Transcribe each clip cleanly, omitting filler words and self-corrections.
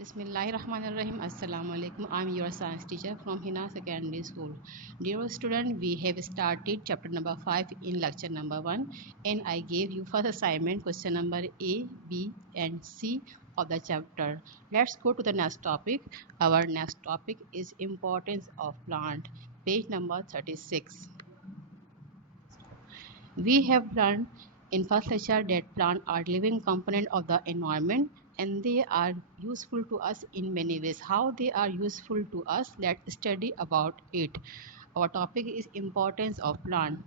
Bismillahirrahmanirrahim. Assalamu alaikum. I'm your science teacher from Hina Secondary School. Dear student, we have started chapter number 5 in lecture number 1, and I gave you first assignment question number A, B and C of the chapter. Let's go to the next topic. Our next topic is importance of plant. Page number 36. We have learned in first lecture that plants are living component of the environment and they are useful to us in many ways. How they are useful to us, let's study about it. Our topic is importance of plant.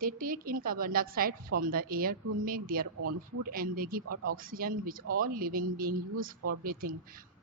They take in carbon dioxide from the air to make their own food and they give out oxygen which all living being use for breathing.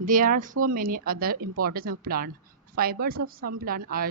There are so many other importance of plant. Fibers of some plant are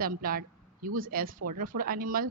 Some plant use as fodder for animal.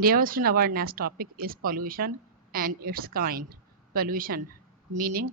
Dear student, our next topic is pollution and its kind. Pollution, meaning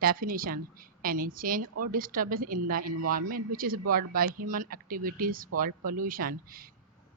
Definition, any change or disturbance in the environment which is brought by human activities called pollution.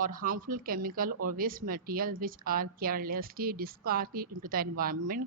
or harmful chemical or waste material which are carelessly discarded into the environment.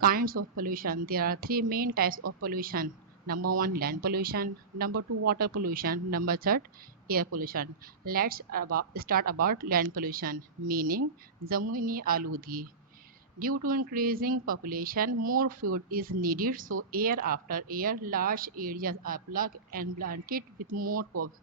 Kinds of pollution. There are three main types of pollution. Number one, land pollution. Number two, water pollution. Number third, air pollution. Start about land pollution, meaning zamini aludgi. Due to increasing population, more food is needed, so year after year, large areas are plugged and planted with more crops.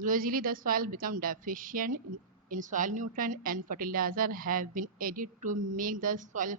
Gradually the soil become deficient in soil nutrient and fertilizer have been added to make the soil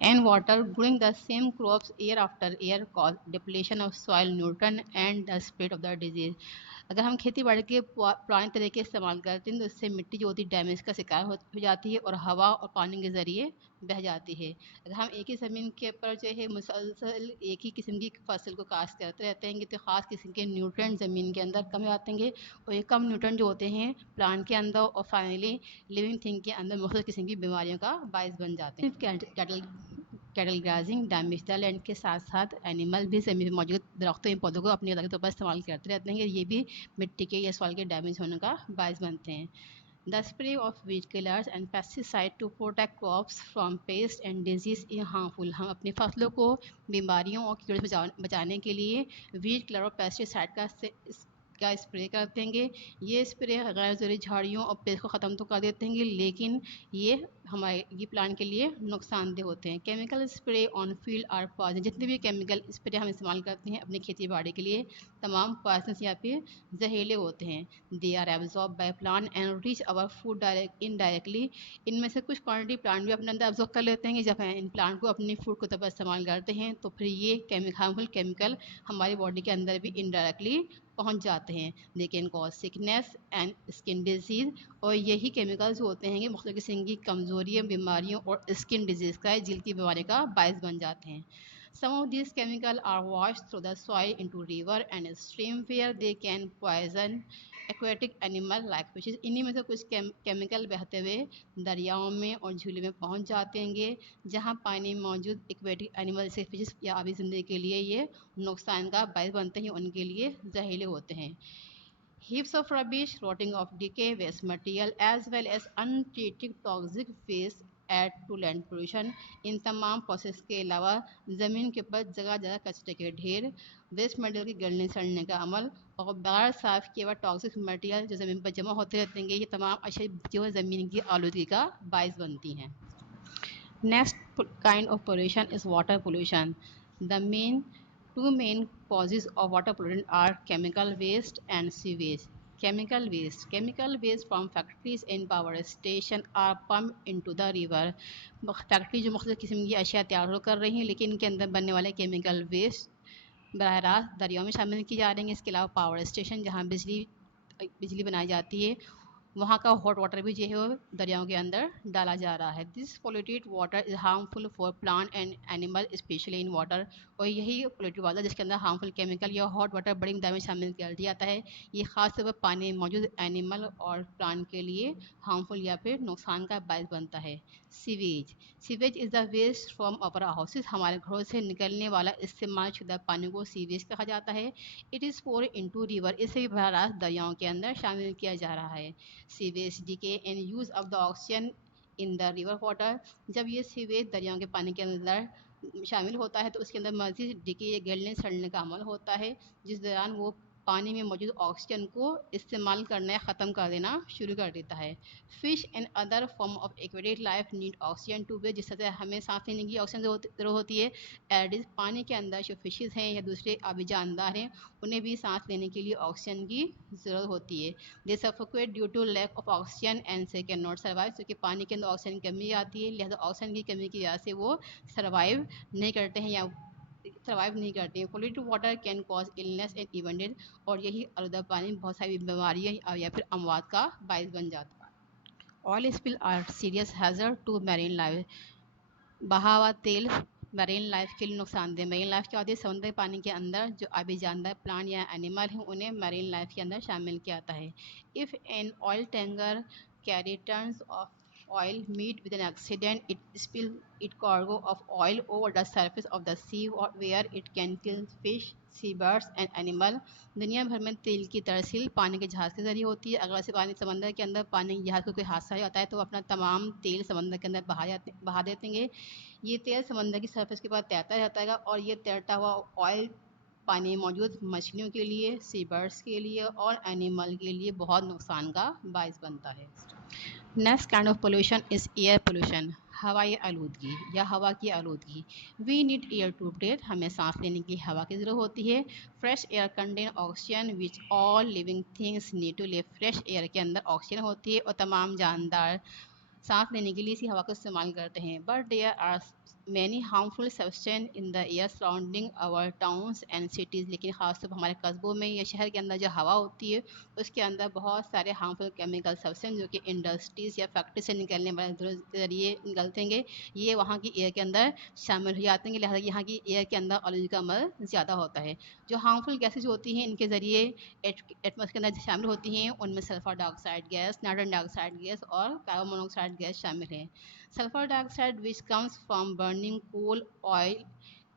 and water. Growing the same crops year after year cause depletion of soil nutrient and the spread of the disease. اگر ہم کھیتی باڑی کے پرانے طریقے استعمال کرتے ہیں تو اس سے مٹی جو ہوتی ہے ڈیمیج کا شکار ہو جاتی ہے اور ہوا اور پانی کے ذریعے بہہ جاتی ہے. اگر ہم ایک ہی زمین کے اوپر جو ہے مسلسل ایک ہی قسم کی فصل کو کاشت کرتے رہتے ہیں تو خاص قسم کے نیوٹرینٹ زمین کے اندر کم آتے ہیں اور یہ کم نیوٹرینٹ جو ہوتے ہیں پلانٹ کے اندر اور فائنلی لیونگ تھنگ کے اندر مختلف قسم کی بیماریوں کا باعث بن جاتے ہیں. کیٹل گرازنگ ڈیمیج دا لینڈ کے ساتھ ساتھ اینیمل بھی زمین میں موجود درختوں یا پودوں کو اپنی غذا کے طور پر استعمال کرتے رہتے ہیں. یہ بھی مٹی کے یا سوال کے ڈیمیج ہونے کا باعث بنتے ہیں. The spray of weed killers and pesticide to protect crops from pests and disease is harmful. ہم اپنی فصلوں کو بیماریوں اور کیڑوں سے بچانے کے لیے ویڈ کلر اور پیسٹیسائڈ کا اسپرے کرتے ہیں. یہ اسپرے غیر ضروری جھاڑیوں اور پیست کو ختم تو کر دیتے ہیں لیکن یہ ہمارے پلانٹ کے لیے نقصان دہ ہوتے ہیں. Chemical spray on field are poison. جتنے بھی کیمیکل اسپرے ہم استعمال کرتے ہیں اپنی کھیتی باڑی کے لیے تمام پوائزنس یا پھر زہریلے ہوتے ہیں. They are absorb by plant and reach our food indirectly. ان میں سے کچھ کوانٹٹی پلانٹ بھی اپنے اندر ایبزارب کر لیتے ہیں. جب ان پلانٹ کو اپنی فوڈ کے طور پر استعمال کرتے ہیں تو پھر یہ ہارمفل کیمیکل ہماری باڈی کے اندر بھی انڈائریکٹلی پہنچ جاتے ہیں. They can cause sickness and skin disease. اور یہی کیمیکلز ہوتے ہیں کہ مختلف قسم کی کمزوریوں بیماریوں اور اسکن ڈیزیز کا جلد کی بیماری کا باعث بن جاتے ہیں. Some of these chemicals are washed through the soil into river and stream where they can poison aquatic animal like fishes. انہی میں سے کچھ کیمیکل بہتے ہوئے دریاؤں میں اور جھیلوں میں پہنچ جاتے ہیں جہاں پانی موجود ایکویٹک اینیمل سے فشز یا آبی زندگی کے لیے یہ نقصان کا باعث بنتے ہیں, ان کے لیے زہریلے ہوتے ہیں. Heaps of rubbish, rotting of decay, waste material as well as untreated toxic waste add to land pollution. ان تمام پروسیس کے علاوہ زمین کے اوپر جگہ جگہ کچرے کے ڈھیر, ویسٹ مٹیریل کی گلنے سڑنے کا عمل اور بغیر صاف کیے ہوئے ٹاکسک مٹیریل جو زمین پر جمع ہوتے رہتے ہیں, یہ تمام اشیاء جو زمین کی آلودگی کا باعث بنتی ہیں. Next kind of pollution is water pollution. The two main causes of water pollution are chemical waste and sewage. Chemical waste from factories and power station are pumped into the river. Factory جو مختلف قسم کی اشیاء تیار کر رہی ہیں لیکن ان کے اندر بننے والے کیمیکل ویسٹ براہ راست دریاؤں میں شامل کی جا رہی ہیں. اس کے علاوہ پاور اسٹیشن جہاں بجلی بنائی جاتی ہے وہاں کا ہاٹ واٹر بھی جو ہے وہ دریاؤں کے اندر ڈالا جا رہا ہے. This polluted water is harmful for plant and animal specially in water. اور یہی پولیوٹیڈ واٹر جس کے اندر ہارمفل کیمیکل یا ہاٹ واٹر بڑی مقدار میں شامل کر دیا جاتا ہے, یہ خاص طور پر پانی میں موجود اینیمل اور پلانٹ کے لیے ہارمفل یا پھر نقصان کا باعث بنتا ہے. Sewage is the waste from our houses. ہمارے گھروں سے نکلنے والا استعمال شدہ پانی کو سیویج کہا جاتا ہے. اٹ از پور انٹو ریور. اسے بھی براہ راست دریاؤں کے اندر شامل کیا جا رہا ہے. Sewage decay and use of the oxygen in the river water. جب یہ سیویج دریاؤں کے پانی کے اندر شامل ہوتا ہے تو اس کے اندر مزید ڈیکے یا گلنے سڑنے کا عمل ہوتا ہے جس دوران وہ پانی میں موجود آکسیجن کو استعمال کرنا یا ختم کر دینا شروع کر دیتا ہے. Fish and other form of aquatic life need oxygen to breathe. جس طرح ہمیں سانس لینے کی آکسیجن ضرورت ہوتی ہے, ایڈز پانی کے اندر جو فشز ہیں یا دوسرے آبی جاندار ہیں انہیں بھی سانس لینے کے لیے آکسیجن کی ضرورت ہوتی ہے. They suffocate due to lack of oxygen and they cannot ناٹ سروائیو. کیونکہ پانی کے اندر آکسیجن کی کمی آتی ہے لہٰذا آکسیجن کی کمی کی وجہ سے وہ سروائیو نہیں کرتے ہیں. Polluted water can cause illness and even death. اور یہی آلودہ پانی بہت ساری بیماریاں یا پھر اموات کا باعث بن جاتا ہے. Oil spill are serious hazard to marine life. بہا ہوا تیل میرین لائف کے لیے نقصان دہ. میرین لائف کیا ہوتی ہے؟ سمندری پانی کے اندر جو آبی جاندار پلانٹ یا اینیمل ہیں انہیں میرین لائف کے اندر شامل کیا جاتا ہے. If an oil tanker carry tons of oil meet with an accident, it spill its cargo of oil over the surface of the sea where it can kill fish, seabirds and animal. دنیا بھر میں تیل کی ترسیل پانی کے جہاز کے ذریعے ہوتی ہے. اگر پانی سمندر کے اندر پانی کے جہاز کو کوئی حادثہ ہو جاتا ہے تو وہ اپنا تمام تیل سمندر کے اندر بہا دیتے ہیں. یہ تیل سمندر کی سرفیس کے بعد تیرتا رہتا ہے اور یہ تیرتا ہوا آئل پانی میں موجود مچھلیوں کے لیے, سی برڈس کے لیے اور اینیمل کے لیے بہت نقصان کا باعث بنتا ہے. Next kind of pollution is air pollution. ہوائی آلودگی یا ہوا کی آلودگی. We need air to breathe. ہمیں سانس لینے کی ہوا کی ضرورت ہوتی ہے. Fresh air contain oxygen which all living things need to live. Fresh air کے اندر آکسیجن ہوتی ہے اور تمام جاندار سانس لینے کے لیے اسی ہوا کا استعمال کرتے ہیں. But there are many harmful substances in the air surrounding our towns and cities. لیکن خاص طور پر ہمارے قصبوں میں یا شہر کے اندر جو ہوا ہوتی ہے اس کے اندر بہت سارے ہارمفل کیمیکل سبسٹینس جو کہ انڈسٹریز یا فیکٹری سے نکلنے والے ذریعے نکلتے ہیں یہ وہاں کی ایئر کے اندر شامل ہو جاتے ہیں، لہٰذا یہاں کی ایئر کے اندر آلودگی کا عمل زیادہ ہوتا ہے۔ جو ہارمفل گیسز ہوتی ہیں ان کے ذریعے ایٹماسفیئر کے اندر شامل ہوتی ہیں، ان میں سلفر ڈائی آکسائڈ گیس، نائٹروجن ڈائی آکسائڈ گیس اور کاربن مونوآکسائڈ گیس شامل ہیں۔ Sulfur dioxide, which comes from burning coal, oil,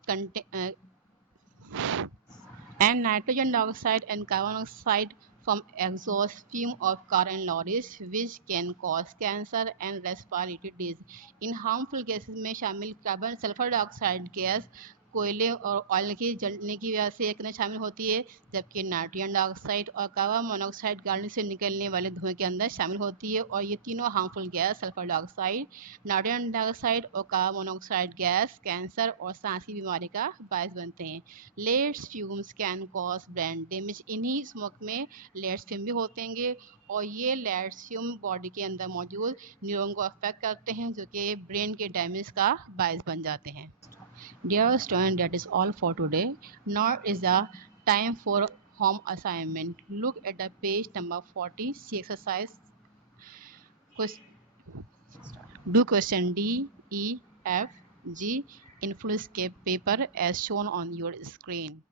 and nitrogen dioxide and carbon monoxide from exhaust fume of car and lorries, which can cause cancer and respiratory disease. In harmful gases میں شامل carbon sulphur ڈائی oxide gas کوئلے اور oil کی جلنے کی وجہ سے ایک شامل ہوتی ہے، جبکہ نائٹروجن ڈائی آکسائڈ اور کاربن مونوآکسائڈ گاڑی سے نکلنے والے دھوئیں کے اندر شامل ہوتی ہے، اور یہ تینوں ہارمفل گیس سلفر ڈائی آکسائڈ، نائٹروجن ڈائی آکسائڈ اور کاربن مونوآکسائڈ گیس کینسر اور سانس کی بیماری کا باعث بنتے ہیں۔ Leads fumes can cause brain damage, انہی اسموک میں لیڈس فیوم بھی ہوتے ہیں اور یہ لیڈس فیوم باڈی کے اندر موجود نیورون کو افیکٹ کرتے ہیں جو کہ برین کے ڈیمیج کا باعث بن جاتے ہیں۔ Dear student, that is all for today. Now is the time for home assignment. Look at the page number 40. See exercise. Do question D, E, F, G in full scale paper as shown on your screen.